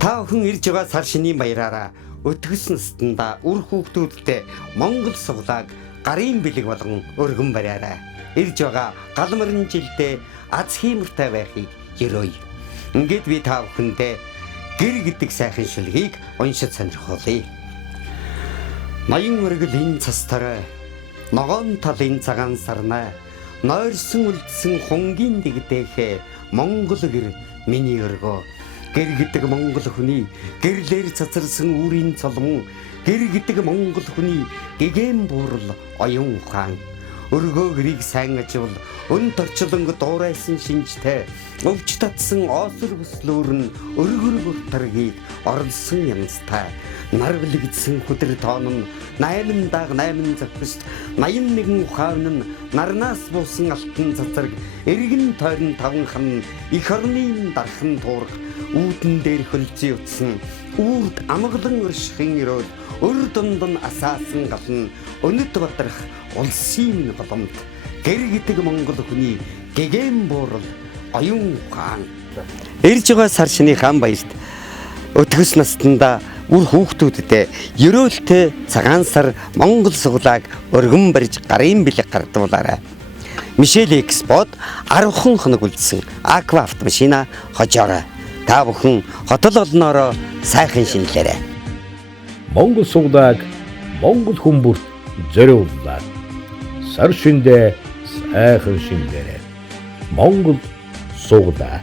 Та бүхэн ирж байгаа сар шинийн баяраараа өтгөс настанда үр хүүхдүүдтэй Монгол суглааг гарын бэлэг болгон өргөн бариараа. Ирж байгаа галмарын жилдээ аз хиймэртэй байхыг ерөөе. Ингээд би та бүхэндээ гэр гэдэг сайхан шүлгийг уншиж сонирхолъё. Ноён өргөл энэ цастараа ногоон талын цагаан сарнаа нойрсон үлдсэн хунгийн дэгдээхээ Монгол гэр миний өргөө. Гэр гэдэг Монгол хүний гэрлэр цацарсан үрийн цолмон, гэр гэдэг Монгол хүний гэгээн буурал оюун ухаан. Өргөө гэрийг сайн аживал өн торчлонг дуурайсан шинжтэй өвч татсан оосор бүслөөр нь өргөр бүртаргийг орлсон янзтай нар билэгдсэн хүдэр тоон нь 8 даг 8 завхст 81 ухаан нь нарнаас буусан алтан цацарг эргэн тойрон тавхан их орны дархан туурах үүдэн дээр хөлзий утсан үрд амгалан өршихын өрөөл өр дунд нь асаасан гал нь өнөд бадрах улсын боломт гэр гэдэг Монгол хүний гэгээн буурал оюун ухаан. Ирж байгаа сар шинийн хаан баярт өтгөс настанда үр хүүхдүүдэд ерөөлтэй цагаан сар Монгол суглааг өргөн барьж гарын бэлэг гардуулаарай. Мишель Экспод 10 хоног үлдсэн аква автомашина хожоорой. Та бүхэн хотол олноороо сайхан шинэлээрэй. Монгол суглааг Монгол хүмүүст зориуллаа. Сар шиндээ сайхан шинэлээрэй. Монгол суглаа.